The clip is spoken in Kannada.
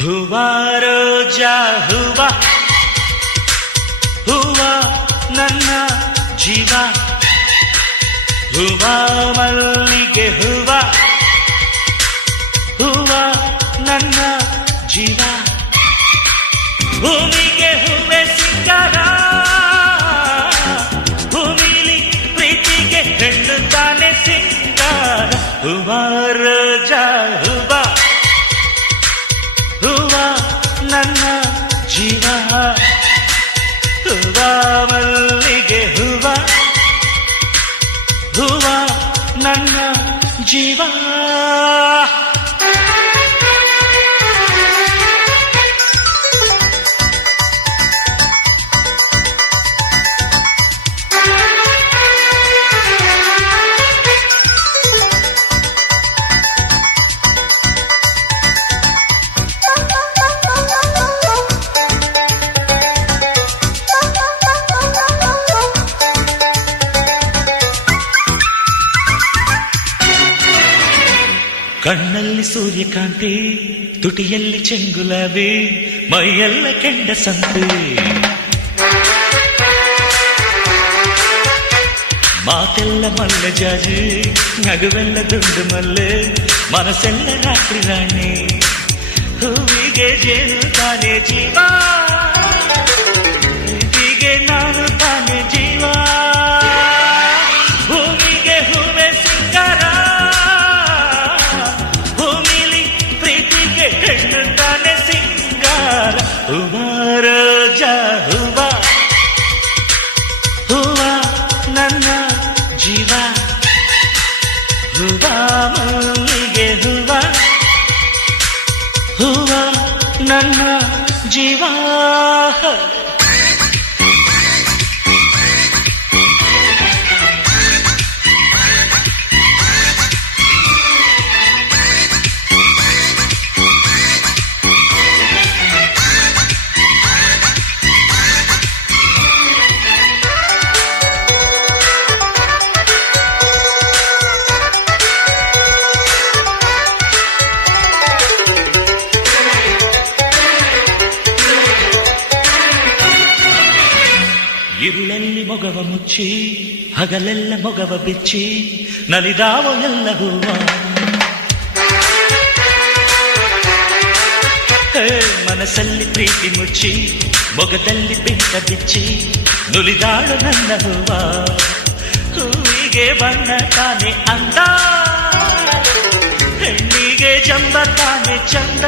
ಹೂವ ರೋಜಾ ಹೂವ ಹೂವ ನನ್ನ ಜೀವ ಹೂವ ಮಲ್ಲಿಗೆ ಹೂವ ಹೂವ ನನ್ನ ಜೀವ ಭೂಮಿಗೆ ಹೂವೆ ಸಿಂಗಾರ ಭೂಮಿಲಿ ಪ್ರೀತಿಗೆ ಹೆಣ್ಣು ತಾನೆ ಸಿಂಗಾರ ಹೂವ ರೋಜಾ ಹೂವ ಹೂವ ನನ್ನ ಜೀವ ಹೂವ ಮಲ್ಲಿಗೆ ಹೂವ ಹೂವ ನನ್ನ ಜೀವ ಕಣ್ಣಲ್ಲಿ ಸೂರ್ಯಕಾಂತಿ ತುಟಿಯಲ್ಲಿ ಚೆಂಗುಲಾಬಿ ಮೈಯೆಲ್ಲ ಕೆಂಡ ಸಂತೆ ಮಾತೆಲ್ಲ ಮಲ್ಲೆ ಜಾಜಿ ನಗುವೆಲ್ಲ ದುಂಡು ಮಲ್ಲೆ ಮನಸ್ಸೆಲ್ಲ ರಾತ್ರಿ ರಾಣಿ ಹೂವಿಗೆ ಜೇನು ತಾನೆ ಜೀವ ಹೀಗೆ ನಾನು ತಾನೆ ಜೀವ ಭೂಮಿಗೆ ಹೂವೆ ಸಿಂಗಾರ ಹೆಣ್ಣು ತಾನೆ ಸಿಂಗಾರ ಹೂವ ರೋಜಾ ಹೂವ ಹೂವ ನನ್ನ ಜೀವ ಹೂವ ಮಲ್ಲಿಗೆ ಹೂವ ಹೂವ ನನ್ನ ಜೀವ ಇರುಳಲ್ಲಿ ಮೊಗವ ಮುಚ್ಚಿ ಹಗಲೆಲ್ಲ ಮೊಗವ ಬಿಚ್ಚಿ ನಲಿದಾವ ಎಲ್ಲ ಹೂವ ಮನಸ್ಸಲ್ಲಿ ಪ್ರೀತಿ ಮುಚ್ಚಿ ಮೊಗದಲ್ಲಿ ಬೆಂಕ ಬಿಚ್ಚಿ ನುಲಿದಾಳು ನನ್ನ ಹೂವ ಹೂವಿಗೆ ಬಣ್ಣ ತಾನೆ ಅಂದ ಹೆಣ್ಣಿಗೆ ಜಂಬ ತಾನೆ ಚಂದ